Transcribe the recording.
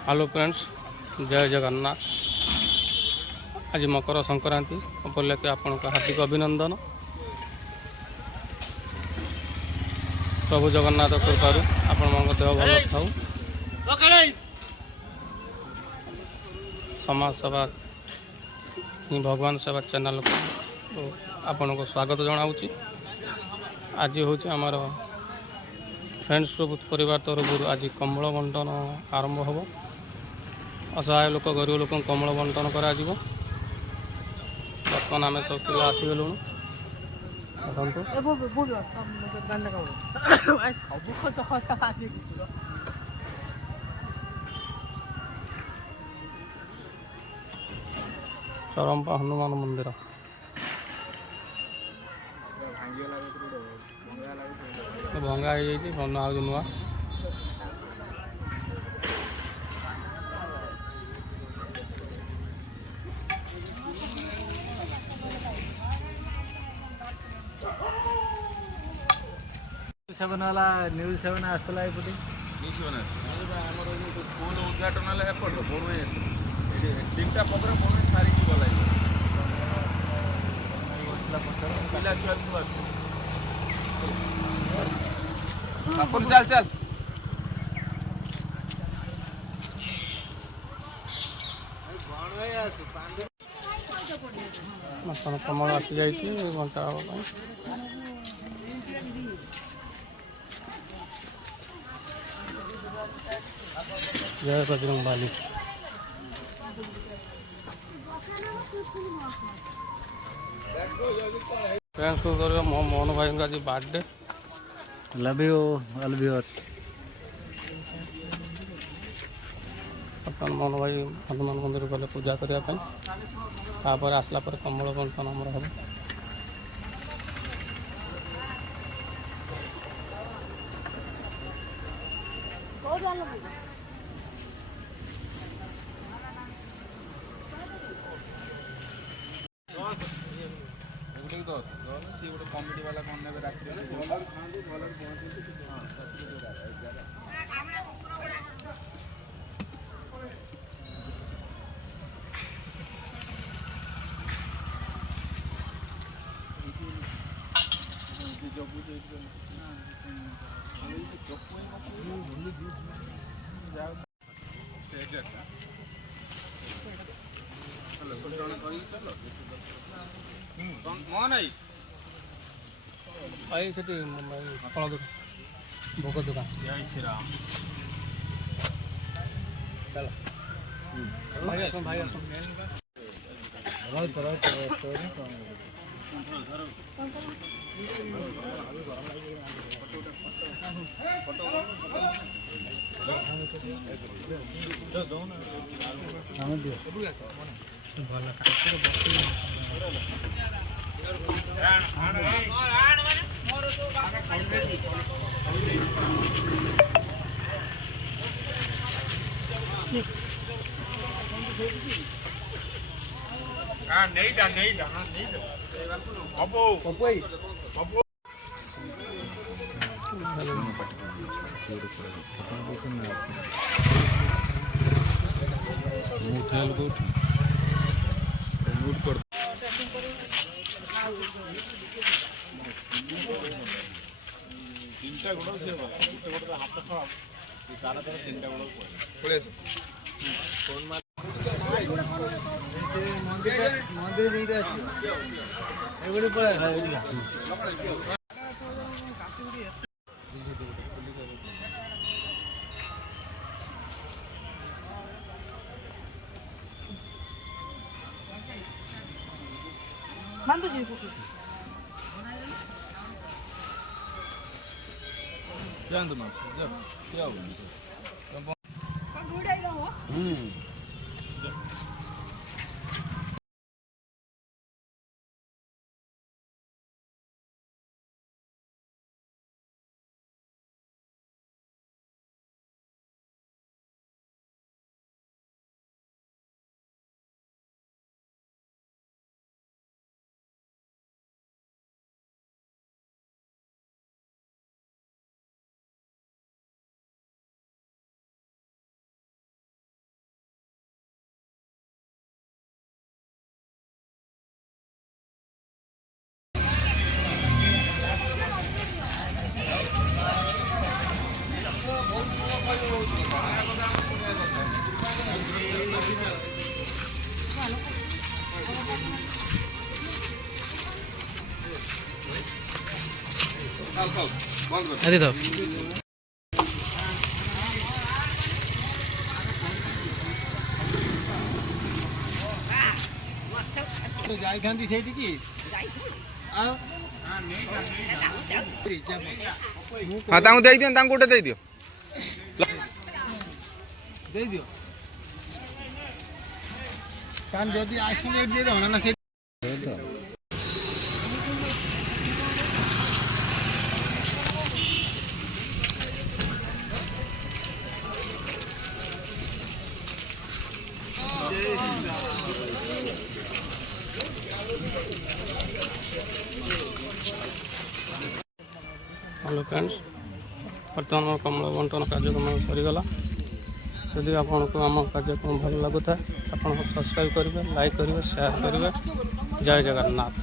Hello friends, जय जगन्नाथ। आज मकर संक्रांति उपलक्षे आपन को हार्दिक अभिनंदन। प्रभु जगन्नाथ कृपारू आपण मन देह भल थाऊ। समाज सेवा ही भगवान सेवा चैनल को आपण को स्वागत जनाऊँगी। आज हूँ आमर फ्रेंड्स ग्रुप परिवार तरफ आज कम्बल बंटन आरंभ हो। असहाय लोक गरीब लोक कम्बल बंटन करा बर्तमान आम सब पिला आसगलु। चरंपा हनुमान मंदिर भंगा हो बना हो नुआ सेवन वाला न्यूज सेवन आसला एपटे न्यूज सेवन आमर स्कूल उद्घाटन है एपट बरुए तीन टा प्रोग्राम बरुए सारी गला पिला छुआ अपन चल चल कमल आसी जाइए घंटा जय बजरंग बाली। फ्रेंड्स को मोहन भाई का आज birthday. Love you all viewers. Mohan भाई हनुमान मंदिर गले पूजा करने आसला पर कमल बंटन आमर हम। कमिटी वाला कौन ने मोहन आई भाई से फल दुकान भोग दुकान। जय श्री राम। चलो भाई आसो भाई आसो नहीं जा अबो अबो नोट कर तीनटा गोड़ से गोटे गोटे हाथ खराब सारा तरह तीनटा गोड़ पड़े फोन मार मंदिर नहीं एगोटे पड़ा जानते ना क्या हो ଆଦି ତ ଯାଇଥାନ୍ତି ସେଇଠିକି ଆଉ ହଁ ତାଙ୍କୁ ଦେଇଦିଅ ତାଙ୍କୁ ଗୋଟେ ଦେଇଦିଅ ଦେଇଦିଅ କାରଣ ଯଦି ଆସିଲେ ଏଠି ଦେଇଦେବ ନା ସେ ହ୍ୟାଲୋ ଫ୍ରେଣ୍ଡସ୍, ବର୍ତ୍ତମାନ ଆମର କମଳ ବଣ୍ଟନ କାର୍ଯ୍ୟକ୍ରମ ସରିଗଲା। ଯଦି ଆପଣଙ୍କୁ ଆମ କାର୍ଯ୍ୟକ୍ରମ ଭଲ ଲାଗୁଥାଏ ଆପଣ ସବସ୍କ୍ରାଇବ୍ କରିବେ, ଲାଇକ୍ କରିବେ, ସେୟାର କରିବେ। ଜୟ ଜଗନ୍ନାଥ।